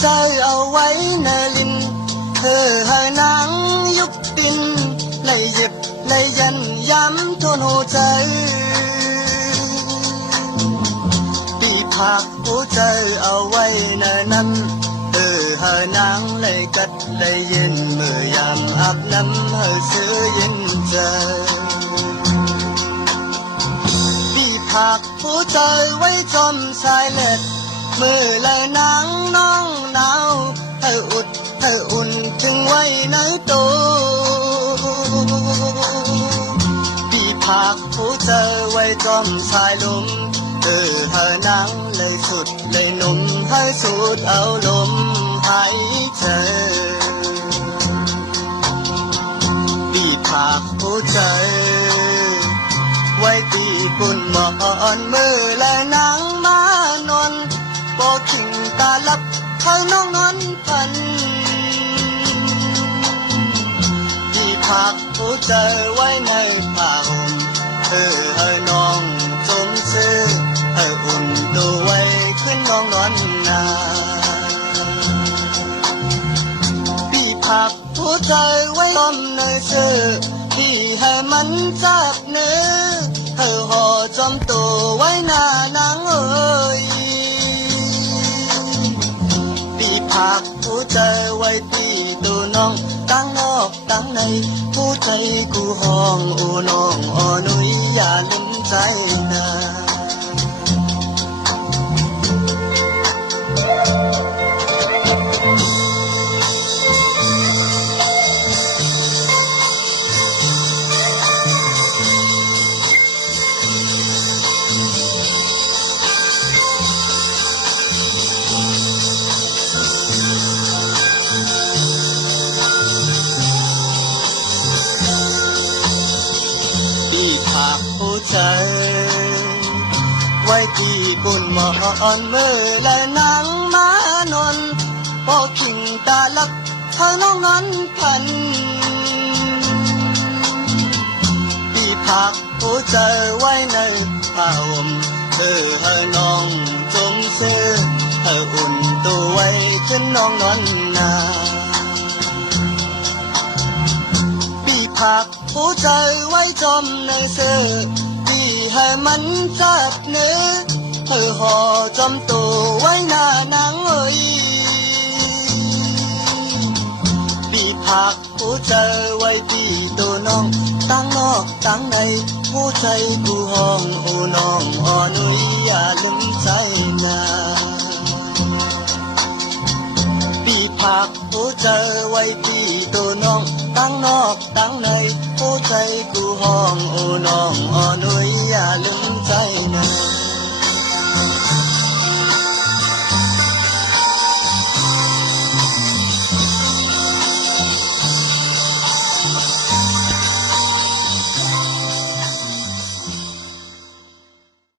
ใจเอาไว้ในลิ้นเธอให้นางยุบดินเลยหยิบเลยยันย้ำทนหัวใจปีผักหัวใจเอาไว้ในนั้นเธอให้นางเลยกัดเลยเย็นเมื่อยามอาบน้ำให้เสือเย็นใจปีผักหัวใจไว้จมชายเล็ดมือและนางน้องหนาวเธออุดเธออุ่นถึงไว้ในตัวปีผักหัวใจไว้จมชายลมเธอเธอนางเลยสุดเลยหนุ่มให้สุดเอาลมหายใจปีผักหัวใจไว้ตีปุ่นหมอนมือและนางมานอนบอกถึงตาลับให้น้องนอนพันปีผักหัวใจไว้ในผ้าห่มเธอให้น้องจมซื้อให้อุ่นตัวไว้ขึ้นน้องนอนนาปีผักหัวใจไว้ต้มเนยซื้อที่ให้มันจับเนื้อเธอห่อจอมตัวไว้หน้านางเอ๋ยปีผักหัวใจไว้ที่ตัวน้องตั้งนอกตั้งในหัวใจกูห้องโอ้น้องอ้อนุยอย่าลืมใจนะหัวใจไว้ที่ปุ่นหมอนมือและนางมานอนพอขิงตาลับเธอน้องนอนพันปีผักหัวใจไว้ในผ้าห่มเธอให้น้องจมเสื้อให้อุ่นตัวไว้ขึ้นน้องนอนนาปีผักหัวใจไว้จมในเสื้อที่ให้มันจับเนื้อเธอห่อจมตัวไว้หน้านางเอ๋ยปีผักหัวใจไว้ที่ตัวน้องตั้งนอกตั้งในหัวใจกูห้องโอ้น้องอ้อนุยอย่าลืมใจนะปีผักหัวใจไว้ที่ตัวน้องตั้งนอกตั้งในหัวใจกูห้องโอ้น้องอ้อนุยอย่าลืมใจนะ